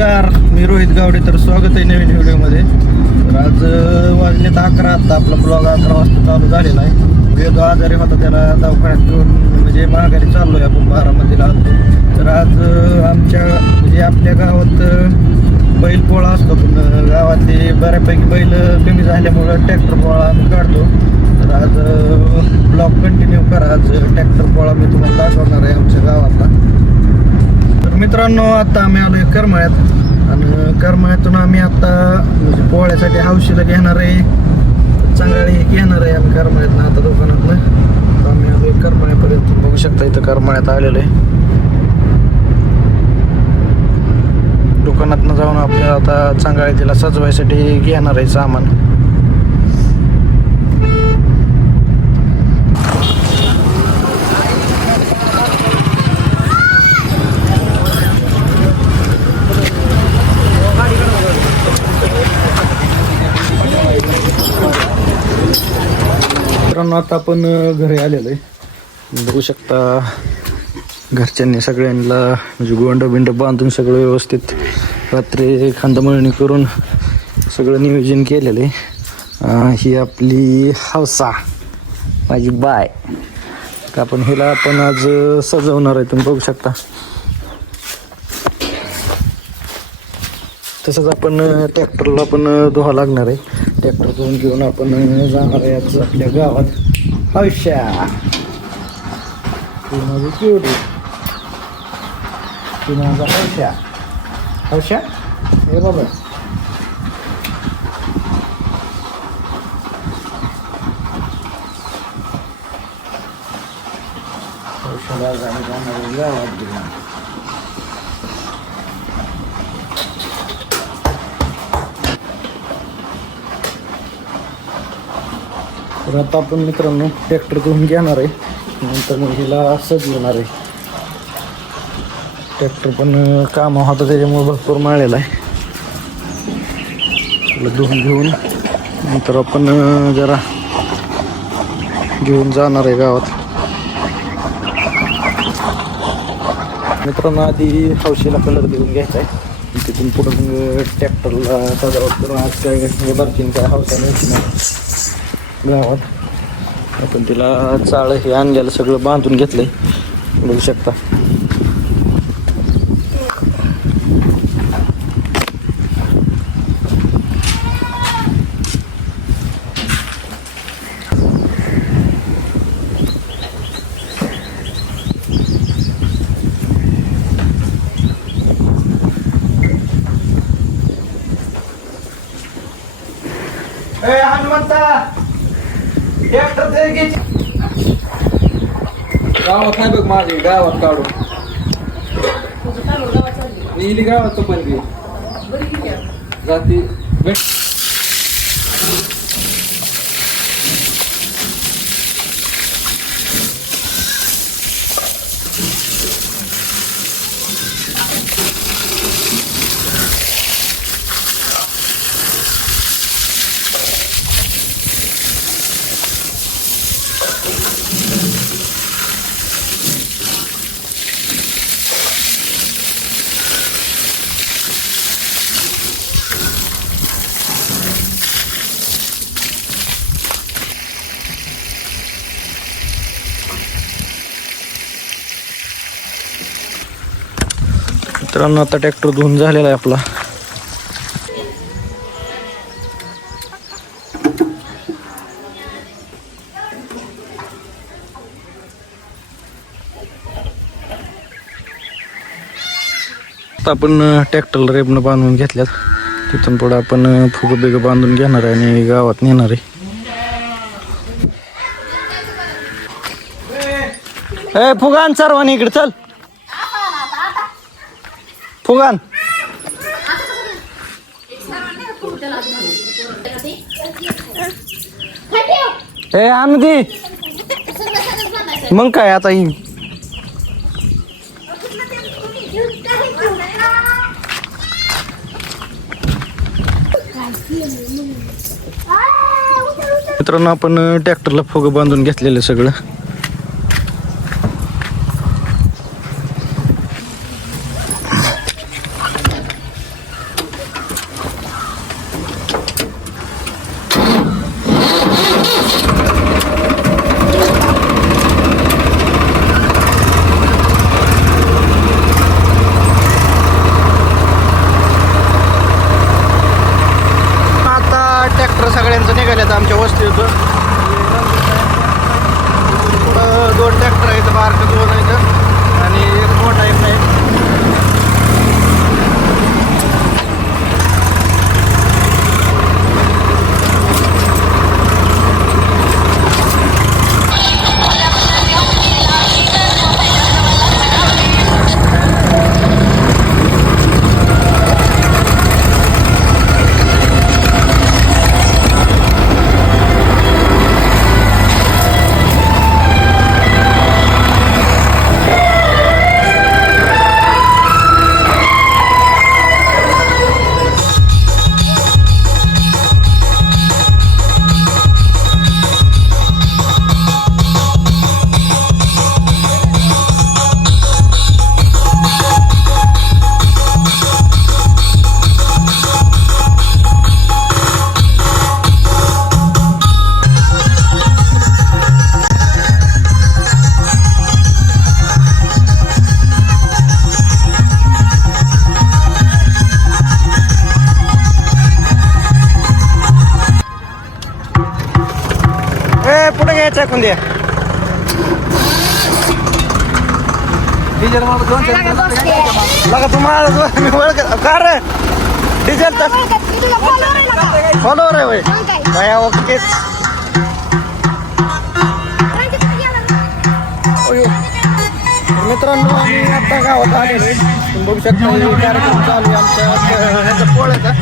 नमस्कार, मी रोहित गावडे. तर स्वागत आहे नवीन व्हिडिओमध्ये. तर आज वाजलेत 11. आता आपला ब्लॉग 11 वाजता चालू झालेला आहे. वेद आजारी होता, त्याला दवाखान्यात घेऊन म्हणजे माघारी चाललो आहे आपण बारामतीला. तर आज आमच्या म्हणजे आपल्या गावात बैल पोळा असतो, पण गावातले बऱ्यापैकी बैल कमी झाल्यामुळं ट्रॅक्टर पोळा आम्ही काढतो. तर आज ब्लॉग कंटिन्यू करा. आज ट्रॅक्टर पोळा मी तुम्हाला दाखवणार आहे आमच्या गावातला. तर मित्रांनो, आता आम्ही आलो आहे करमाळ्यात, आणि करमाळ्यातून आम्ही आता म्हणजे पोळ्यासाठी हौशीला घेणार आहे, चांगली घेणार आहे आम्ही करमाळ्यातनं आता दुकानातनं. आम्ही आलो आहे करमाळ्यापर्यंत. बघू शकता इथं करमाळ्यात आलेलं आहे. दुकानातनं जाऊन आपल्याला आता चांगल्या तिला सजवायसाठी घेणार आहे सामान. आता आपण घरी आलेलो आहे. बघू शकता घरच्यांनी सगळ्यांना म्हणजे गोंड बिंड बांधून सगळं व्यवस्थित रात्री खांदामळणी करून सगळं नियोजन केलेलं आहे. ही आपली हौसा माझी बाय. आपण हिला आपण आज सजवणार आहे, तुम्ही बघू शकता. तसंच आपण ट्रॅक्टरला पण धुवा लागणार आहे. ट्रॅक्टर धुवून घेऊन आपण जाणार आहे आज आपल्या गावात. हौशा ती माझी क्युटी, ती माझा हौशा. हौशा हे बाबा, हौशाला जाणार आहे गावात घेऊन. तर आता आपण मित्रांनो ट्रॅक्टर घेऊन घेणार आहे, नंतर मग हिला सजवणार आहे. ट्रॅक्टर पण काम होतं त्याच्यामुळे भरपूर माळलेला आहे. तिला धुवून घेऊन नंतर आपण जरा घेऊन जाणार आहे गावात. मित्रांनो, आधी हौशीला कलर देऊन घ्यायचा आहे, तिथून पुढं ट्रॅक्टरला सजावट करून आज काय हे बारकीन काय हौसा नाही गावात. आपण तिला चाळ हे आणलेलं सगळं बांधून घेतलंय, बघू शकता. हनुमंता ट्रॅक्टर गावात नाही बघ, माझी गावात काढू नेली गावात तो पण जाती. मित्रांनो, आता ट्रॅक्टर धुवून झालेला आहे आपला. आता आपण ट्रॅक्टरला रेबनं बांधून घेतल्यात. तिथून पुढे आपण फुगं बिगं बांधून घेणार आहे आणि गावात नेणार आहे. फुगान सर्वांनी इकडे चल. फुगान हे आणू दे. मग काय आता ही मित्रांनो, आपण ट्रॅक्टरला फुगं बांधून घेतलेलं सगळं. टाकून द्या. डिझेल लगा तुम्हाला मी ओळख का रे डिझेल तर फॉलोवर आहे होय बाया ओकेच. मित्रांनो आम्ही आता गावात आलेलो आहे. तुम्ही बघू शकता हे कार्यक्रम चालू आहे आमच्या ह्याचा पोळ्याचा.